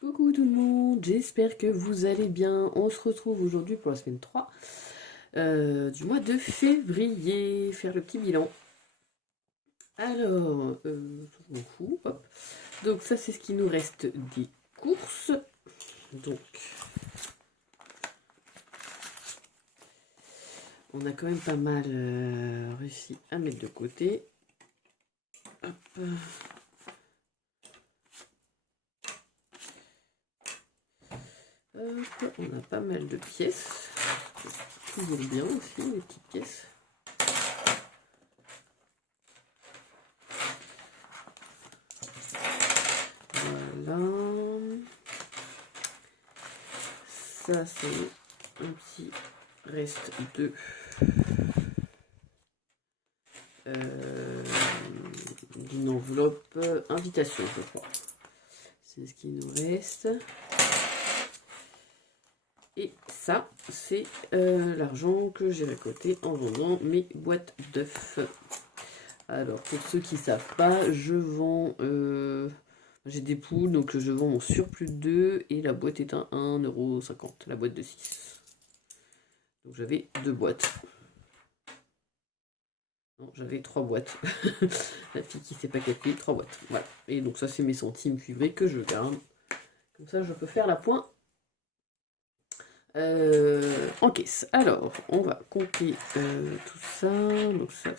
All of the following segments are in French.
Coucou tout le monde, j'espère que vous allez bien. On se retrouve aujourd'hui pour la semaine 3 du mois de février, faire le petit bilan. Alors, je m'en fous, hop. Donc ça c'est ce qui nous reste des courses. Donc, on a quand même pas mal réussi à mettre de côté. Hop. On a pas mal de pièces. Toujours bien aussi, les petites pièces. Voilà. Ça, c'est un petit reste de d'une enveloppe invitation, je crois. C'est ce qui nous reste. Et ça, c'est l'argent que j'ai récolté en vendant mes boîtes d'œufs. Alors, pour ceux qui ne savent pas, je vends... j'ai des poules, donc je vends mon surplus de 2 et la boîte est à 1,50 €, la boîte de 6. Donc j'avais 2 boîtes. Non, j'avais 3 boîtes. La fille qui ne sait pas calculer, 3 boîtes. Voilà. Et donc ça, c'est mes centimes cuivrés que je garde. Comme ça, je peux faire la pointe en caisse. Alors, on va compter tout ça. Donc ça.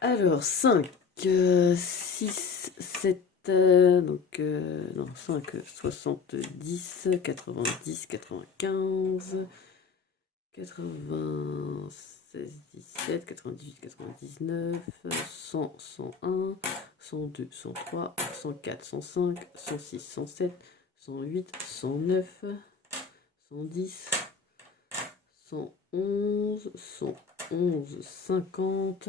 Alors, 5, 6, 7, donc, non, 5, 70, 90, 95, 96, 17, 98, 99, 100, 101, 102, 103, 104, 105, 106, 107, 108, 109, 110, 111, 111, 50,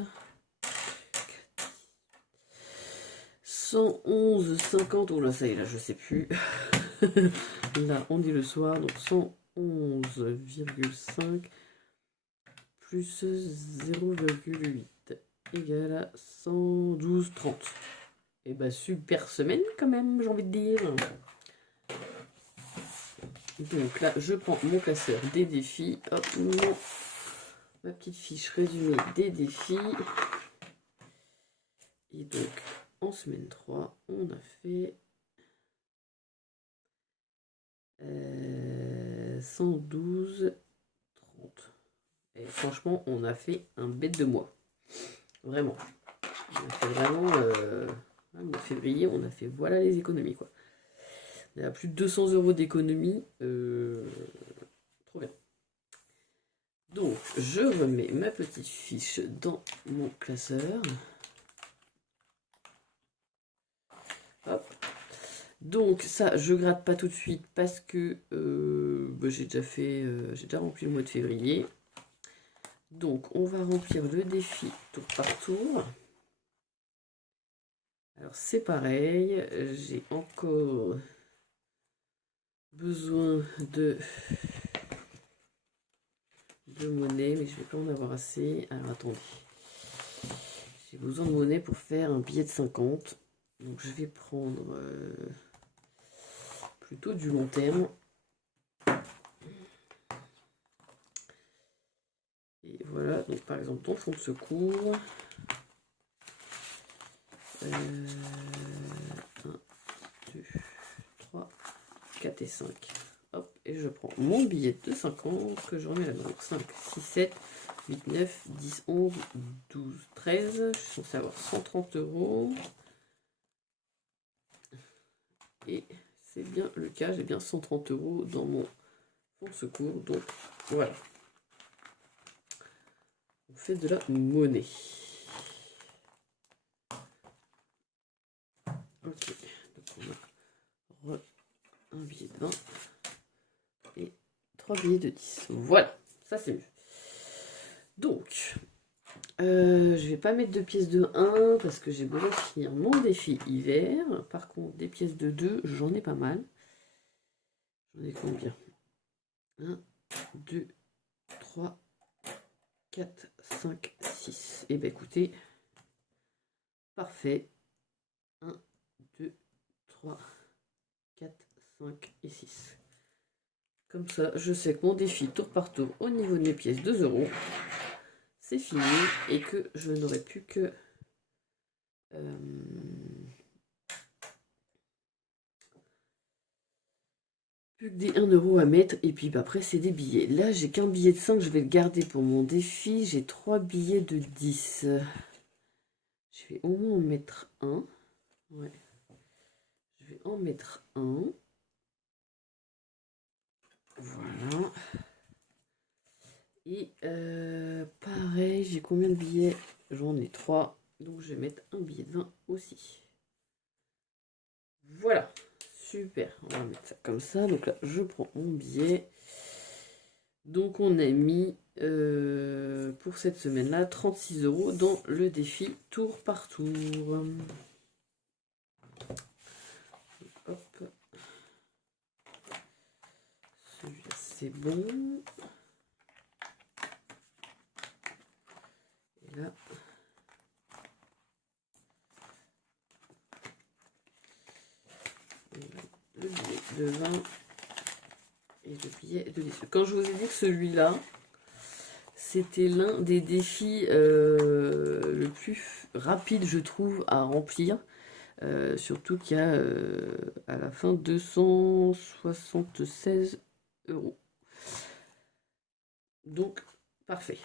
111, 50, oh là ça y est, là je sais plus. Là on dit le soir, donc 111,5 plus 0,8 égale à 112,30. Et bah super semaine quand même, j'ai envie de dire. Donc là je prends mon classeur des défis, hop, ma petite fiche résumée des défis. Et donc en semaine 3, on a fait 112,30. Et franchement, on a fait un bête de mois. Vraiment. On a fait vraiment... au mois de février, on a fait voilà les économies, quoi. On a plus de 200 € d'économies. Trop bien. Donc, je remets ma petite fiche dans mon classeur. Hop. Donc ça, je gratte pas tout de suite parce que j'ai déjà rempli le mois de février. Donc on va remplir le défi tour par tour. Alors c'est pareil, j'ai encore besoin de monnaie, mais je vais pas en avoir assez. Alors attendez, j'ai besoin de monnaie pour faire un billet de 50. Donc je vais prendre plutôt du long terme. Et voilà, donc par exemple ton fonds de secours. 1, 2, 3, 4 et 5. Hop, et je prends mon billet de 50 que je remets là-dedans. 5, 6, 7, 8, 9, 10, 11, 12, 13. Je suis censé avoir 130 €. Et c'est bien le cas, j'ai bien 130 € dans mon fonds de secours. Donc voilà. On fait de la monnaie. Ok, donc on a un billet de 20 et 3 billets de 10. Voilà, ça c'est mieux. Donc, je vais pas mettre de pièces de 1 parce que j'ai besoin de finir mon défi hiver. Par contre, des pièces de 2, j'en ai pas mal. J'en ai combien? 1, 2, 3, 4, 5, 6. Et bien écoutez, parfait. 1, 2, 3, 4, 5 et 6. Comme ça, je sais que mon défi tour par tour au niveau de mes pièces 2 €, c'est fini et que je n'aurai plus que des 1 € à mettre. Et puis après, c'est des billets. Là, j'ai qu'un billet de 5, je vais le garder pour mon défi. J'ai 3 billets de 10. Je vais au moins en mettre un. Ouais. Je vais en mettre un. Voilà. Et pareil, j'ai combien de billets? J'en ai 3. Donc je vais mettre un billet de 20 aussi. Voilà. Super. On va mettre ça comme ça. Donc là, je prends mon billet. Donc on a mis pour cette semaine-là 36 € dans le défi tour par tour. Hop. Celui-là, c'est bon. Et là. Le billet de 20 et le billet de 10. Quand je vous ai dit que celui-là, c'était l'un des défis le plus rapide, je trouve, à remplir. Surtout qu'il y a à la fin 276 €. Donc, parfait.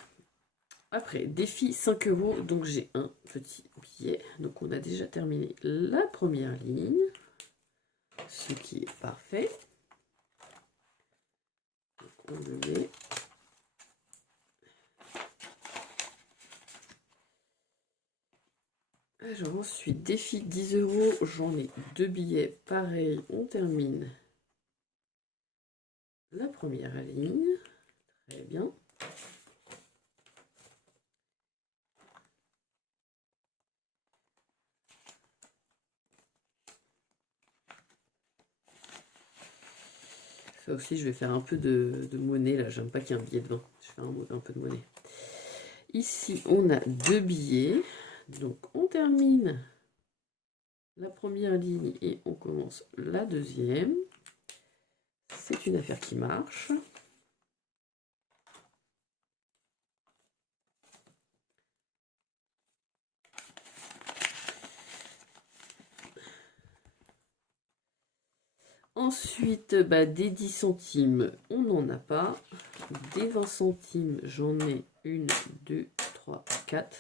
Après, défi 5 €. Donc, j'ai un petit billet. Donc, on a déjà terminé la première ligne. Ce qui est parfait. Donc, on le met. Alors ensuite, défi 10 €, j'en ai 2 billets, pareil, on termine la première ligne, très bien. Ça aussi, je vais faire un peu de monnaie, là, j'aime pas qu'il y ait un billet de 20, je fais un peu de monnaie. Ici, on a 2 billets, donc on termine la première ligne et on commence la deuxième. C'est une affaire qui marche. Ensuite, des 10 centimes, on n'en a pas. Des 20 centimes, j'en ai 1, 2, 3, 4.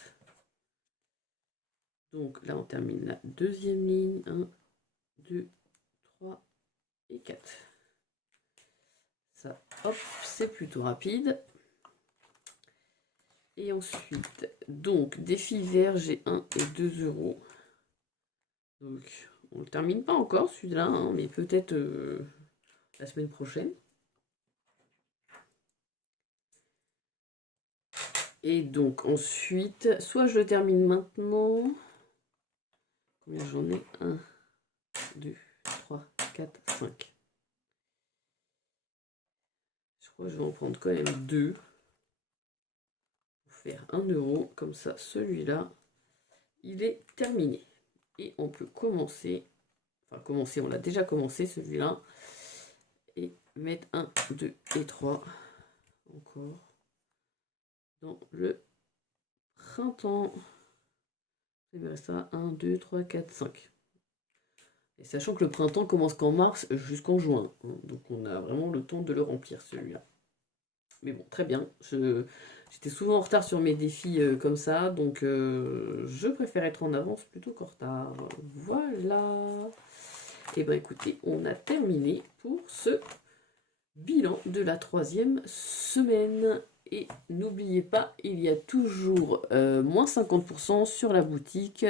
Donc là, on termine la deuxième ligne. 1, 2, 3 et 4. Ça, hop, c'est plutôt rapide. Et ensuite, donc, défi vert, j'ai 1 et 2 €. Donc, on ne le termine pas encore, celui-là, hein, mais peut-être la semaine prochaine. Et donc, ensuite, soit je le termine maintenant. Combien j'en ai? 1, 2, 3, 4, 5. Je crois que je vais en prendre quand même 2. Pour faire 1 €. Comme ça, celui-là, il est terminé. Et on peut commencer. Enfin, commencer, on l'a déjà commencé celui-là. Et mettre 1, 2 et 3. Encore. Dans le printemps. Il reste ça. 1, 2, 3, 4, 5. Et sachant que le printemps commence qu'en mars jusqu'en juin. Donc on a vraiment le temps de le remplir celui-là. Mais bon, très bien. J'étais souvent en retard sur mes défis comme ça. Donc je préfère être en avance plutôt qu'en retard. Voilà. Et ben écoutez, on a terminé pour ce bilan de la 3e semaine. Et n'oubliez pas, il y a toujours moins 50% sur la boutique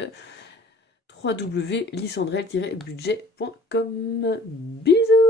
www.lisandrel-budget.com. Bisous!